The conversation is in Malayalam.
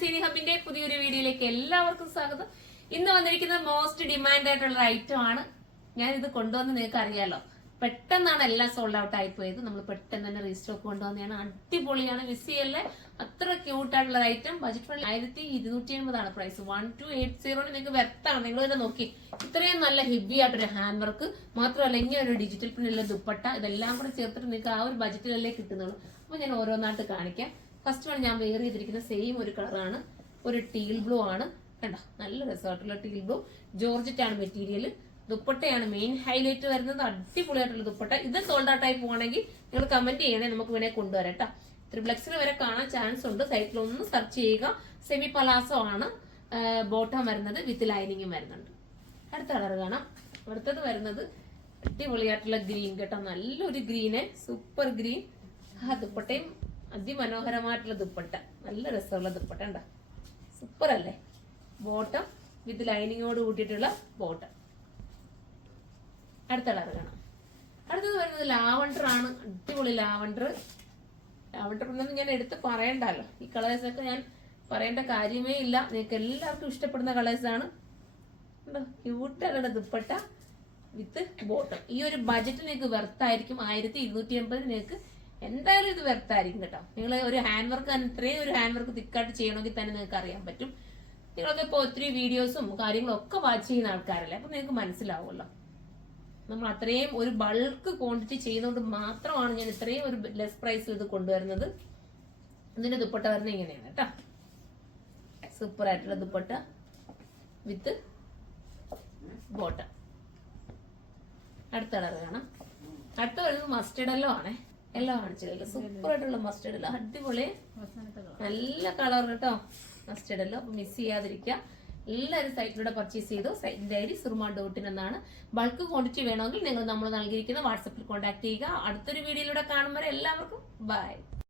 സീനി ഹബിന്റെ പുതിയൊരു വീഡിയോയിലേക്ക് എല്ലാവർക്കും സ്വാഗതം. ഇന്ന് വന്നിരിക്കുന്ന മോസ്റ്റ് ഡിമാൻഡ് ആയിട്ടുള്ള ഐറ്റം ആണ്. ഞാൻ ഇത് കൊണ്ടുവന്ന് നിങ്ങൾക്ക് അറിയാലോ, പെട്ടെന്നാണ് എല്ലാം സോൾഡ് ഔട്ട് ആയി പോയത്. നമ്മൾ പെട്ടെന്ന് തന്നെ റീസ്റ്റോക്ക് കൊണ്ടുവന്നതാണ്. അടിപൊളിയാണ്, വിസിയല്ലേ, അത്ര ക്യൂട്ട് ആയിട്ടുള്ള ഐറ്റം. Budget friendly 1280 price. 1280 നിങ്ങൾക്ക് വെർത്താണ്. നിങ്ങൾ തന്നെ നോക്കി, ഇത്രയും നല്ല ഹെവി ആയിട്ടൊരു ഹാൻഡ് വർക്ക് മാത്രമല്ല, ഇങ്ങനെ ഒരു ഡിജിറ്റൽ പ്രിന്റുള്ള ദുപ്പട്ട, ഇതെല്ലാം കൂടെ ചേർത്തിട്ട് നിങ്ങൾക്ക് ആ ഒരു ബജറ്റിലല്ലേ കിട്ടുന്നുള്ളൂ. അപ്പൊ ഞാൻ ഓരോന്നായിട്ട് കാണിക്കാം. ഫസ്റ്റ് വൺ ഞാൻ വെയർ ചെയ്തിരിക്കുന്ന സെയിം ഒരു കളറാണ്, ഒരു ടീൽ ബ്ലൂ ആണ്. കണ്ടോ, നല്ല രസമായിട്ടുള്ള ടീൽ ബ്ലൂ. ജോർജറ്റ് ആണ് മെറ്റീരിയൽ. ദുപ്പട്ടയാണ് മെയിൻ ഹൈലൈറ്റ് വരുന്നത്. അടിപൊളിയായിട്ടുള്ള ദുപ്പട്ട. ഇത് സോൾഡ് ഔട്ട് ആയി പോകണമെങ്കിൽ നിങ്ങൾ കമന്റ് ചെയ്യണേ, നമുക്ക് വേണേ കൊണ്ടുവരാം കേട്ടോ. ത്രിപ്ലക്സിന് വരെ കാണാൻ ചാൻസ് ഉണ്ട്. സൈറ്റിൽ ഒന്ന് സെർച്ച് ചെയ്യുക. സെമി പലാസോ ആണ് ബോട്ടം വരുന്നത്, വിത്ത് ലൈനിങ്ങും വരുന്നുണ്ട്. അടുത്ത കളർ കാണാം. അടുത്തത് വരുന്നത് അടിപൊളിയായിട്ടുള്ള ഗ്രീൻ കേട്ടോ, നല്ലൊരു ഗ്രീന്, സൂപ്പർ ഗ്രീൻ. ആ ദുപ്പട്ടയും അതിമനോഹരമായിട്ടുള്ള ദുപ്പട്ട, നല്ല രസമുള്ള ദുപ്പട്ട ഉണ്ടോ, സൂപ്പർ അല്ലേ. ബോട്ടം വിത്ത് ലൈനിങ്ങോട് കൂട്ടിയിട്ടുള്ള ബോട്ടം. അടുത്ത കളർ കാണാം. അടുത്തത് വരുന്നത് ലാവണ്ടർ ആണ്. അടിപൊളി ലാവണ്ടർ. ലാവണ്ടർ ഒന്നും ഞാൻ എടുത്ത് പറയണ്ടല്ലോ, ഈ കളേഴ്സ് ഒക്കെ ഞാൻ പറയേണ്ട കാര്യമേ ഇല്ല. നിങ്ങൾക്ക് എല്ലാവർക്കും ഇഷ്ടപ്പെടുന്ന കളേഴ്സ് ആണ്. ക്യൂട്ടാണ് ദുപ്പട്ട വിത്ത് ബോട്ടം. ഈ ഒരു ബജറ്റ് നിങ്ങൾക്ക് വെർത്തായിരിക്കും. 1280 നിങ്ങൾക്ക് എന്തായാലും ഇത് വെർത്തായിരിക്കും കേട്ടോ. നിങ്ങൾ ഒരു ഹാൻഡ് വർക്ക്, ഇത്രയും ഒരു ഹാൻഡ് വർക്ക് തിക്കായിട്ട് ചെയ്യണമെങ്കിൽ തന്നെ നിങ്ങൾക്ക് അറിയാൻ പറ്റും. നിങ്ങളൊക്കെ ഇപ്പോൾ ഒത്തിരി വീഡിയോസും കാര്യങ്ങളും ഒക്കെ വാച്ച് ചെയ്യുന്ന ആൾക്കാരല്ലേ, അപ്പൊ നിങ്ങൾക്ക് മനസ്സിലാവുമല്ലോ. നമ്മൾ അത്രയും ഒരു ബൾക്ക് ക്വാണ്ടിറ്റി ചെയ്യുന്നതുകൊണ്ട് മാത്രമാണ് ഞാൻ ഇത്രയും ഒരു ലെസ് പ്രൈസിൽ ഇത് കൊണ്ടുവരുന്നത്. ഇതിന്റെ ദുപ്പട്ട വരുന്നത് ഇങ്ങനെയാണ് കേട്ടോ, സൂപ്പർ ആയിട്ടുള്ള ദുപ്പട്ട വിത്ത് ബോട്ടം. അടുത്ത കളർ കാണാം. അടുത്ത വരുന്നത് മസ്റ്റേർഡ് എല്ലോ ആണേ. എല്ലാം കാണിച്ചില്ല, സൂപ്പർ ആയിട്ടുള്ള മസ്റ്റേർഡ് എല്ലോ, അടിപൊളി നല്ല കളർ കേട്ടോ മസ്റ്റേർഡ് എല്ലോ. അപ്പൊ മിസ് ചെയ്യാതിരിക്കുക. എല്ലാവരും സൈറ്റിലൂടെ പർച്ചേസ് ചെയ്തു. സൈറ്റിന്റെ ഐഡി surma.in എന്നാണ്. ബൾക്ക് ക്വാണ്ടിറ്റി വേണമെങ്കിൽ നിങ്ങൾ നമ്മൾ നൽകിയിരിക്കുന്ന വാട്സപ്പിൽ കോൺടാക്ട് ചെയ്യുക. അടുത്തൊരു വീഡിയോയിലൂടെ കാണും വരെ എല്ലാവർക്കും ബൈ.